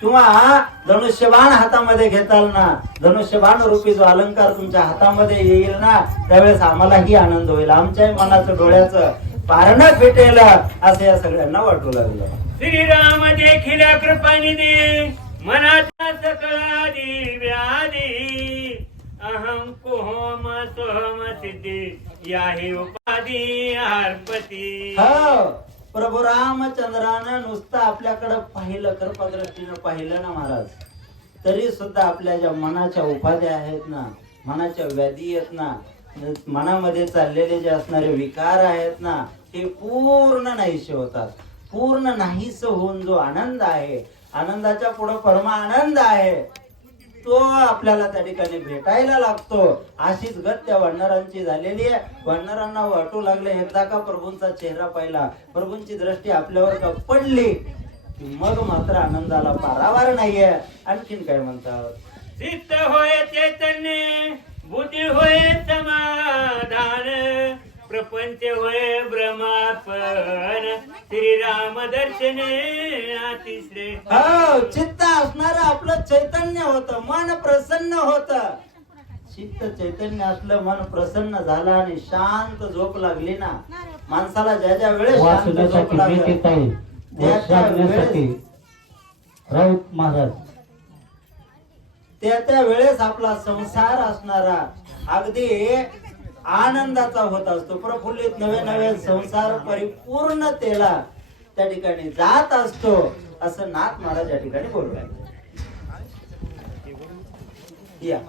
किंवा धनुष्यबाण हातामध्ये घेताल ना धनुष्यबाण रूपी जो अलंकार तुमच्या हातामध्ये येईल ना त्यावेळेस आम्हालाही आनंद होईल. आमच्याही मनाचं डोळ्याचं पारणं भेटेल असं या सगळ्यांना वाटू लागलं. श्रीराम देखील कृपानिधी मनाचा सकळादी व्याधी. अहम कुहोम सोहम सिद्धी याही उपाधी अर्पती हो. प्रभू रामचंद्रानं नुसतं आपल्याकडं पाहिलं कृपादृष्टीनं पाहिलं ना महाराज. तरी सुद्धा आपल्या ज्या मनाच्या उपाध्या आहेत ना मनाच्या व्याधी आहेत ना मनामध्ये चाललेले जे असणारे विकार आहेत ना हे पूर्ण नाहीसे होतात. पूर्ण नाहीस होऊन जो आनंद आहे आनंदाच्या पुढे परमा आनंद आहे. तो आपल्याला त्या ठिकाणी भेटायला लागतो. अशीच गत त्या वडणारांची झालेली आहे. वडणारांना वाटू लागले एकदा का प्रभूंचा चेहरा पाहिला? प्रभूंची दृष्टी आपल्यावर का पडली? की मग मात्र आनंदाला पारावार नाहीये. आणखीन काय म्हणतात? चित्त होय चैतन्य बुद्धी होय समाधान प्रपंच होय भ्रमापन श्रीराम दर्शने अतिश्रे हो चित्त चैतन्य होत मन प्रसन्न होत. चित्त चैतन्य असलं मन प्रसन्न झालं आणि शांत झोप लागली ना. माणसाला ज्या ज्या वेळेस शांत झोप लागली त्या त्या वेळेस राऊत महाराज. त्या त्या वेळेस आपला संसार असणारा अगदी आनंदाचा होत असतो. प्रफुल्लित नवे नवे संसार परिपूर्णतेला त्या ठिकाणी जात असतो. असं नाथ महाराज या ठिकाणी बोलू लागले. या